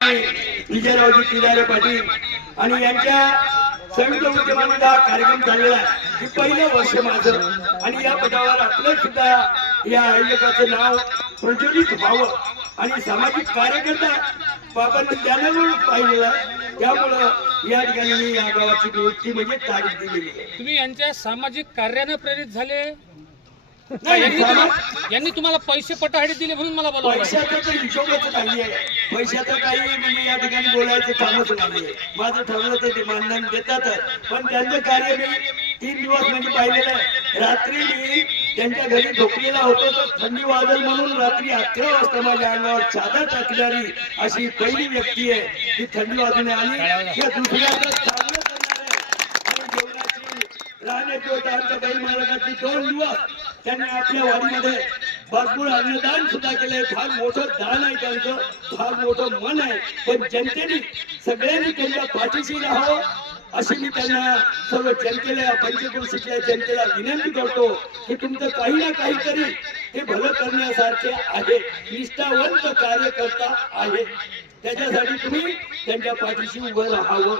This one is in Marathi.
विजयरावजी तिलारे पाटील आणि यांच्या संयुक्त उद्यमाने हा कार्यक्रम झालेला आहे। हे पहिलं वर्ष माझं आणि या पदावर आपलं सुद्धा या आयोजकाचं नाव प्रज्वलित व्हावं आणि सामाजिक कार्यकर्ता बाबांनी त्यानं पाहिलेलं आहे। त्यामुळं या ठिकाणी मी या गावाची नियुक्ती म्हणजे तारीख दिलेली आहे। तुम्ही यांच्या सामाजिक कार्याने प्रेरित झाले नाही, यांनी तुम्हाला पैसे पटाहाडी दिले म्हणून मला बोलावलं? पैशाचा तर हिशोबच नाहीये, पैशाचं काही म्हणजे या ठिकाणी बोलायचं कामच नाहीये। माझं ठरलं तर ते मानधन देतातच, पण त्यांचं कार्य मी 3 दिवस म्हणजे पाहिलेलं आहे। रात्री मी त्यांच्या घरी झोपलेला होतो तर थंडी वाजल म्हणून रात्री 11 वाजता माझ्या अंगावर चादर टाकणारी अशी पहिली व्यक्ती आहे ती थंडी वाजून आली किंवा दुसऱ्याचं चांगलं करणार आहे। आणि जेवणाची राहण्याची होता आमच्या बैल मालकाची 2 दिवस त्यांनी आपल्या वाडीमध्ये भरपूर अन्नदान सुद्धा केलंय। फार मोठं दान आहे त्यांचं, फार मोठं मन आहे, पण जनतेने सगळ्यांनी त्यांच्या पाठीशी राहावं अशी मी त्यांना सर्व जनतेला पंचक्रोशीतल्या जनतेला विनंती करतो की तुमचं काही ना काहीतरी हे भलं करण्यासारखे आहे, निष्ठावंत कार्यकर्ता आहे, त्याच्यासाठी तुम्ही त्यांच्या पाठीशी उभं राहावं।